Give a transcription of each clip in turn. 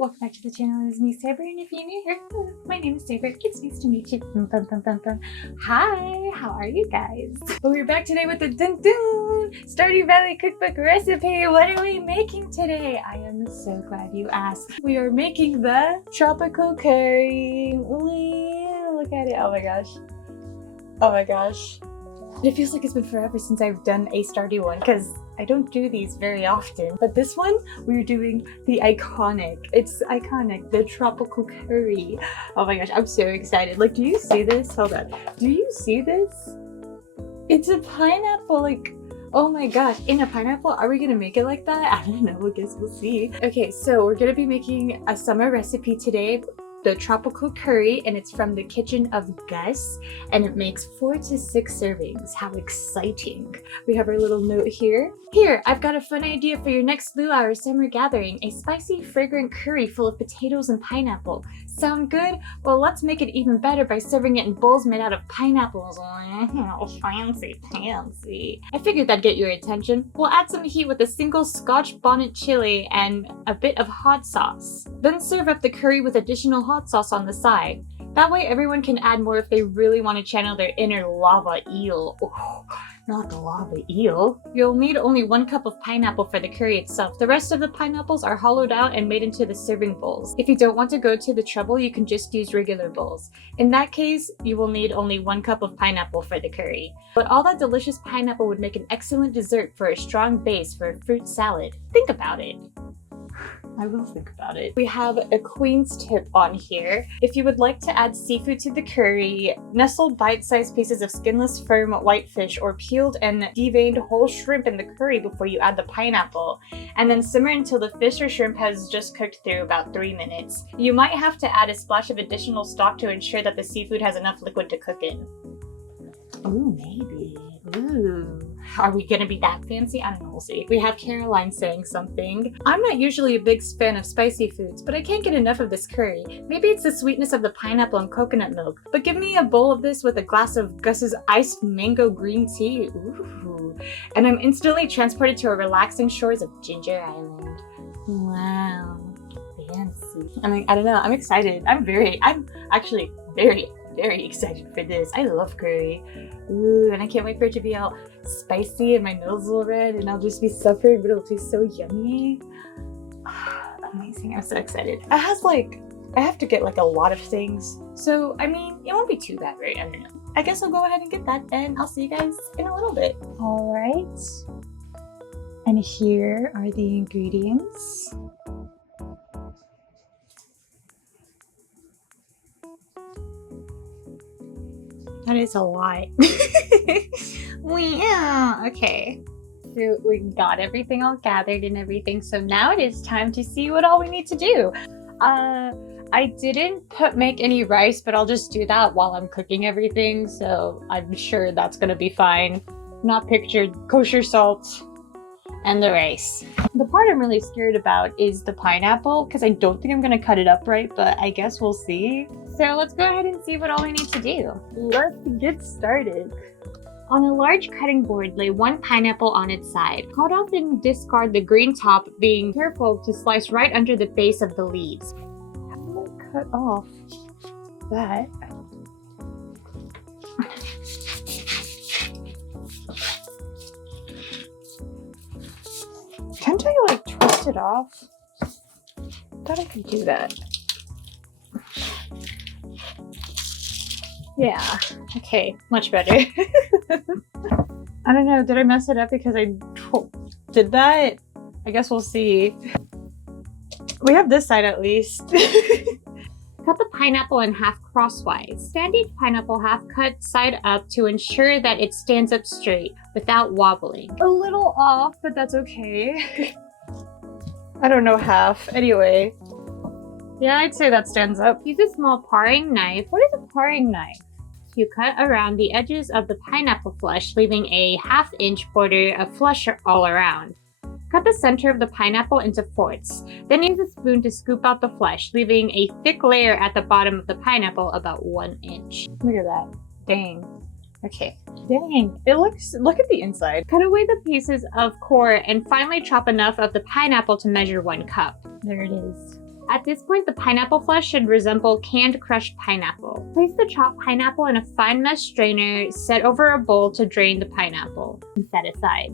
welcome back to the channel. It's me, Saber, and if you're new here, my name is Saber. It's nice to meet you. Hi, how are you guys? Well, we're back today with the Stardew Valley cookbook recipe. What are we making today? I am so glad you asked. We are making the tropical curry. Look at it. Oh my gosh. Oh my gosh. It feels like it's been forever since I've done a Stardew one because I don't do these very often. But this one, we're doing the iconic. It's iconic, the tropical curry. Oh my gosh, I'm so excited. Like, do you see this? Hold on. Do you see this? It's a pineapple, like, oh my gosh, in a pineapple? Are we gonna make it like that? I don't know, I guess we'll see. Okay, so we're gonna be making a summer recipe today, the tropical curry, and it's from the kitchen of Gus, and it makes 4 to 6 servings. How exciting. We have our little note here. Here, I've got a fun idea for your next luau summer gathering. A spicy, fragrant curry full of potatoes and pineapple. Sound good? Well, let's make it even better by serving it in bowls made out of pineapples. Oh, fancy. I figured that'd get your attention. We'll add some heat with a single Scotch bonnet chili and a bit of hot sauce. Then serve up the curry with additional hot sauce on the side. That way everyone can add more if they really want to channel their inner lava eel. Oh, not the lava eel. You'll need only 1 cup of pineapple for the curry itself. The rest of the pineapples are hollowed out and made into the serving bowls. If you don't want to go to the trouble, you can just use regular bowls. In that case, you will need only 1 cup of pineapple for the curry. But all that delicious pineapple would make an excellent dessert for a strong base for a fruit salad. Think about it. I will think about it. We have a queen's tip on here. If you would like to add seafood to the curry, nestle bite-sized pieces of skinless firm white fish or peeled and deveined whole shrimp in the curry before you add the pineapple, and then simmer until the fish or shrimp has just cooked through about 3 minutes. You might have to add a splash of additional stock to ensure that the seafood has enough liquid to cook in. Ooh, maybe. Ooh. Are we gonna be that fancy? I don't know, we'll see. We have Caroline saying something. I'm not usually a big fan of spicy foods, but I can't get enough of this curry. Maybe it's the sweetness of the pineapple and coconut milk, but give me a bowl of this with a glass of Gus's iced mango green tea. Ooh. And I'm instantly transported to a relaxing shores of Ginger Island. Wow. Fancy. I mean, I don't know, I'm excited. I'm actually very excited for this. I love curry. Ooh, and I can't wait for it to be all spicy and my nose will red and I'll just be suffering, but it'll taste so yummy. Amazing, I'm so excited. It has I have to get a lot of things. So, I mean, it won't be too bad, right? I don't know. I guess I'll go ahead and get that and I'll see you guys in a little bit. All right. And here are the ingredients. That is a lot. Yeah, okay. So we got everything all gathered and everything. So now it is time to see what all we need to do. I didn't make any rice, but I'll just do that while I'm cooking everything. So I'm sure that's gonna be fine. Not pictured kosher salt and the rice. The part I'm really scared about is the pineapple because I don't think I'm gonna cut it up right, but I guess we'll see. So let's go ahead and see what all we need to do. Let's get started. On a large cutting board, lay 1 pineapple on its side. Cut off and discard the green top, being careful to slice right under the base of the leaves. How do I cut off that? Can't I twist it off? I thought I could do that. Yeah, okay, much better. I don't know, did I mess it up because I did that? I guess we'll see. We have this side at least. Cut the pineapple in half crosswise. Stand each pineapple half cut side up to ensure that it stands up straight without wobbling. A little off, but that's okay. I don't know half. Anyway. Yeah, I'd say that stands up. Use a small paring knife. What is a paring knife? You cut around the edges of the pineapple flesh, leaving a 1/2 inch border of flesh all around. Cut the center of the pineapple into fourths. Then use a spoon to scoop out the flesh, leaving a thick layer at the bottom of the pineapple about 1 inch. Look at that. Dang. Okay. Dang. Look at the inside. Cut away the pieces of core and finally chop enough of the pineapple to measure 1 cup. There it is. At this point, the pineapple flesh should resemble canned crushed pineapple. Place the chopped pineapple in a fine mesh strainer set over a bowl to drain the pineapple and set aside.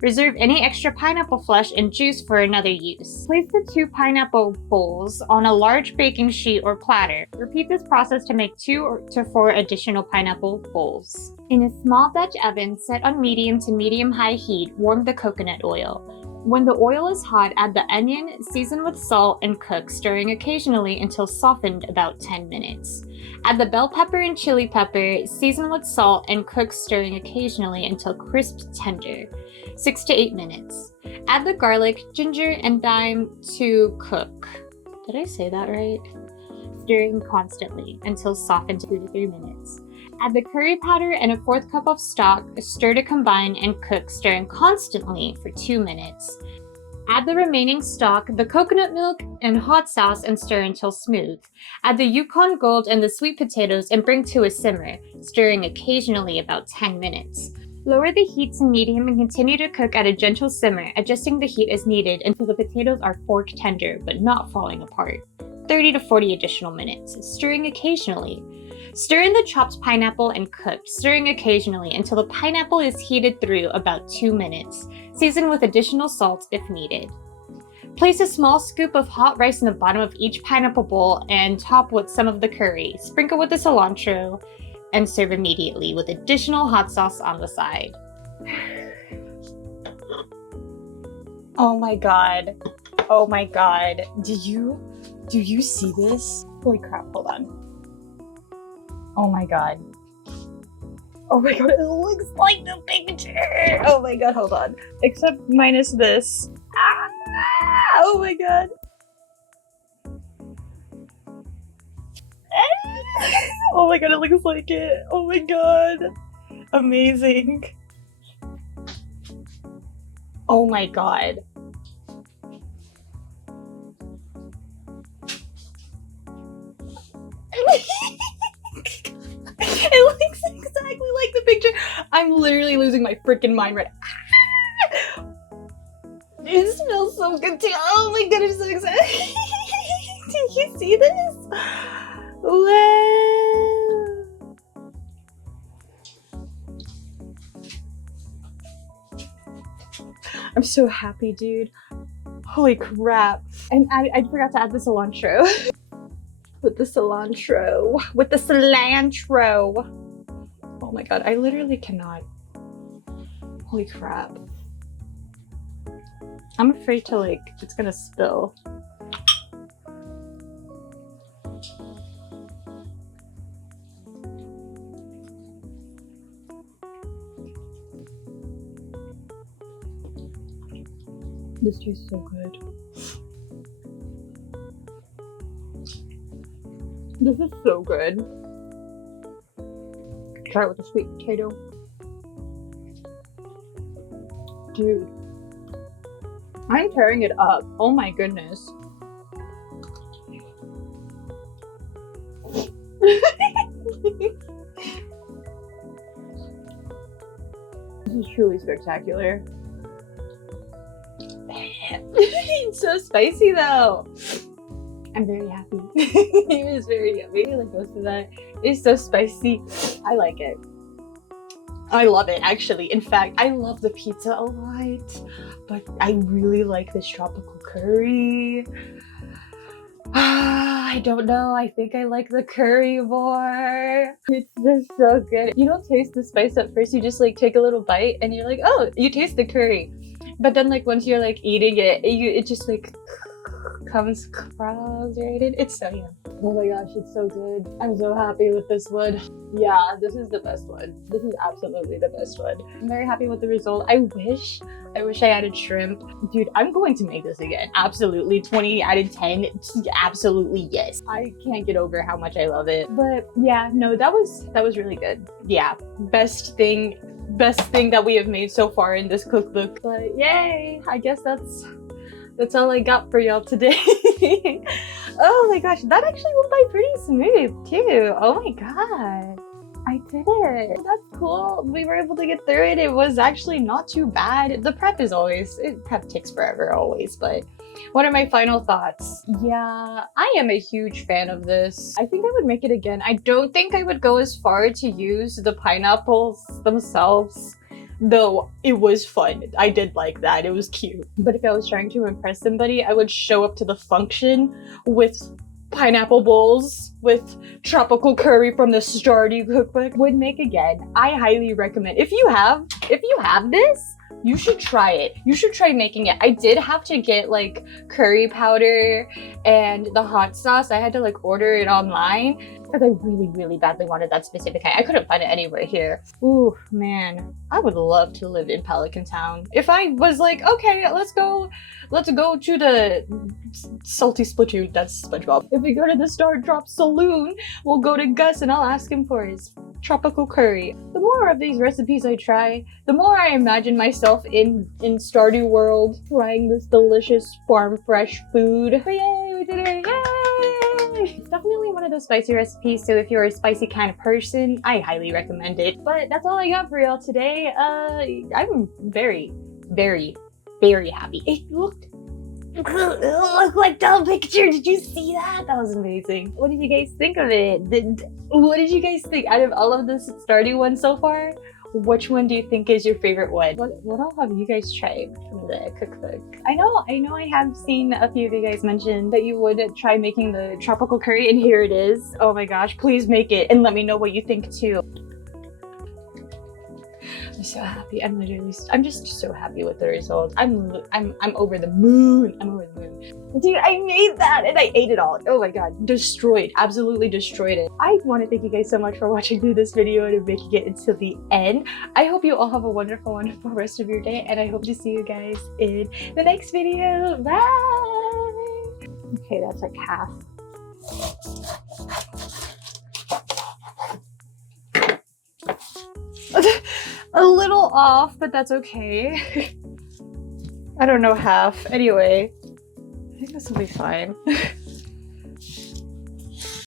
Reserve any extra pineapple flesh and juice for another use. Place the 2 pineapple bowls on a large baking sheet or platter. Repeat this process to make 2 to 4 additional pineapple bowls. In a small Dutch oven set on medium to medium-high heat, warm the coconut oil. When the oil is hot, add the onion, season with salt, and cook, stirring occasionally until softened about 10 minutes. Add the bell pepper and chili pepper, season with salt, and cook, stirring occasionally until crisp tender. 6 to 8 minutes. Add the garlic, ginger, and thyme to cook. Did I say that right? Stirring constantly until softened 2 to 3 minutes. Add the curry powder and a 1/4 cup of stock, stir to combine, and cook, stirring constantly for 2 minutes. Add the remaining stock, the coconut milk, and hot sauce and stir until smooth. Add the Yukon Gold and the sweet potatoes and bring to a simmer, stirring occasionally about 10 minutes. Lower the heat to medium and continue to cook at a gentle simmer, adjusting the heat as needed until the potatoes are fork tender but not falling apart. 30 to 40 additional minutes, stirring occasionally. Stir in the chopped pineapple and cook, stirring occasionally until the pineapple is heated through about 2 minutes. Season with additional salt if needed. Place a small scoop of hot rice in the bottom of each pineapple bowl and top with some of the curry. Sprinkle with the cilantro and serve immediately with additional hot sauce on the side. Oh my god. Oh my god. Do you see this? Holy crap, hold on. Oh my god. Oh my god, it looks like the picture! Oh my god, hold on. Except minus this. Ah! Oh my god. Oh my god, it looks like it. Oh my god. Amazing. Oh my god. It looks exactly like the picture. I'm literally losing my freaking mind right now. It smells so good too. Oh my god, I'm so excited. Did you see this? Wow. I'm so happy, dude. Holy crap. And I forgot to add the cilantro. With the cilantro. With the cilantro. Oh my god, I literally cannot. Holy crap. I'm afraid to it's gonna spill. This tastes so good. This is so good. Try it with a sweet potato. Dude. I'm tearing it up. Oh my goodness. This is truly spectacular. It's so spicy though. I'm very happy. It was very yummy. Like most of that is so spicy. I like it. I love it actually. In fact, I love the pizza a lot, but I really like this tropical curry. I don't know. I think I like the curry more. It's just so good. You don't taste the spice at first. You just take a little bite and you're like, oh, you taste the curry. But then once you're eating it, it just comes crawls right in. It's so yummy. Oh my gosh, it's so good. I'm so happy with this one. Yeah, this is the best one. This is absolutely the best one. I'm very happy with the result. I wish I added shrimp. Dude, I'm going to make this again. Absolutely. 20 out of 10. Absolutely yes. I can't get over how much I love it. But yeah, no, that was really good. Yeah, best thing that we have made so far in this cookbook. But yay, I guess that's all I got for y'all today. Oh my gosh, that actually went by pretty smooth too. Oh my god. I did it. That's cool. We were able to get through it. It was actually not too bad. The prep prep takes forever always, but what are my final thoughts? Yeah, I am a huge fan of this. I think I would make it again. I don't think I would go as far to use the pineapples themselves, though it was fun. I did like that. It was cute. But if I was trying to impress somebody, I would show up to the function with pineapple bowls with tropical curry from the Stardew cookbook. Would make again. I highly recommend. If you have this, you should try it. You should try making it. I did have to get like curry powder and the hot sauce. I had to like order it online because I really, really badly wanted that specific kind. I couldn't find it anywhere here. Ooh, man. I would love to live in Pelican Town. If I was like, okay, let's go to the Salty Splatoon. That's SpongeBob. If we go to the Star Drop Saloon, we'll go to Gus and I'll ask him for his tropical curry. The more of these recipes I try, the more I imagine myself in Stardew World trying this delicious farm fresh food. But yay, we did it! Yay! It's definitely one of those spicy recipes, so if you're a spicy kind of person, I highly recommend it. But that's all I got for y'all today. I'm very, very, very happy. It looked like the picture. Did you see that? That was amazing. What did you guys think of it? What did you guys think out of all of the Stardew ones so far? Which one do you think is your favorite one? What all have you guys tried from the cookbook? I know I have seen a few of you guys mention that you would try making the tropical curry, and here it is. Oh my gosh, please make it and let me know what you think too. I'm so happy. I'm just so happy with the result. I'm over the moon. I'm over the moon. Dude, I made that and I ate it all. Oh my god, destroyed. Absolutely destroyed it. I want to thank you guys so much for watching through this video and making it until the end. I hope you all have a wonderful, wonderful rest of your day, and I hope to see you guys in the next video. Bye! Okay, that's like half. A little off, but that's okay. I don't know half. Anyway, I think this will be fine.